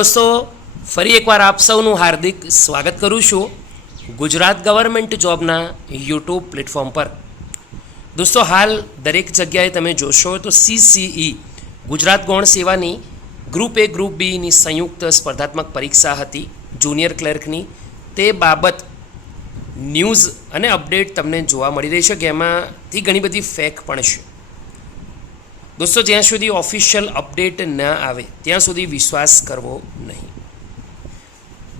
દોસ્તો, ફરી એકવાર આપ સૌનું હાર્દિક સ્વાગત કરું છું ગુજરાત ગવર્મેન્ટ જોબના યુટ્યુબ પ્લેટફોર્મ પર. દોસ્તો, હાલ દરેક જગ્યાએ તમે જોશો તો સીસીઈ ગુજરાત ગૌણ સેવાની ગ્રુપ એ ગ્રુપ બીની સંયુક્ત સ્પર્ધાત્મક પરીક્ષા હતી જુનિયર ક્લર્કની તે બાબત ન્યૂઝ અને અપડેટ તમને જોવા મળી રહી છે કે એમાંથી ઘણી બધી ફેક પણ છે. દોસ્તો, જ્યાં સુધી ઓફિશિયલ અપડેટ ન આવે, ત્યાં સુધી વિશ્વાસ કરવો નહીં.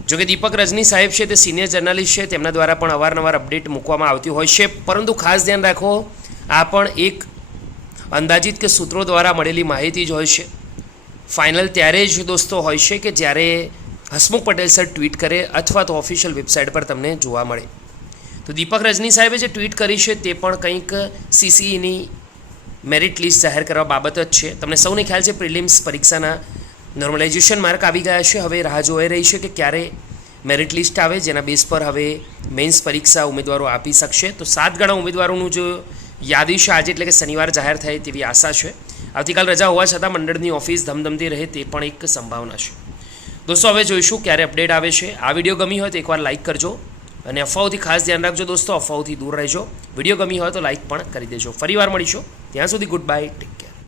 જોકે દીપક રજની સાહેબ છે તે સિનિયર જર્નલિસ્ટ છે, તેમના દ્વારા પણ અવારનવાર અપડેટ મૂકવામાં આવતી હોય છે. પરંતુ ખાસ ધ્યાન રાખો, આ પણ એક અંદાજિત કે સૂત્રો દ્વારા મળેલી માહિતી જ હોય છે. ફાઇનલ ત્યારે જ દોસ્તો હોય છે કે જ્યારે હસમુખ પટેલ સર ટ્વીટ કરે અથવા તો ઓફિશિયલ વેબસાઇટ પર તમને જોવા મળે. તો દીપક રજની સાહેબે જે ટ્વીટ કરી છે તે પણ કંઈક સીસીઈની મેરિટ લિસ્ટ જાહેર કરવા બાબત જ છે. તમને સૌને ખ્યાલ છે પ્રિલિમ્સ પરીક્ષાના નોર્મલાઇઝેશન માર્ક આવી ગયા છે. હવે રાહ જોવાઈ રહી છે કે ક્યારે મેરિટ લિસ્ટ આવે, જેના બેઝ પર હવે મેન્સ પરીક્ષા ઉમેદવારો આપી શકશે. તો સાત ગણા ઉમેદવારોનું જો યાદી છે આજે એટલે કે શનિવાર જાહેર થાય તેવી આશા છે. આવતીકાલ રજા હોવા છતાં મંડળની ઓફિસ ધમધમતી રહે તે પણ એક સંભાવના છે. દોસ્તો, હવે જોઈશું ક્યારે અપડેટ આવે છે. આ વીડિયો ગમી હોય તો એકવાર લાઇક કરજો. અને અફવાઓથી ખાસ ધ્યાન રાખજો દોસ્તો, અફવાઓથી દૂર રહેજો. વીડિયો ગમી હોય તો લાઇક પણ કરી દેજો. ફરીવાર મળીશું. ત્યાં સુધી ગુડ બાય ટેક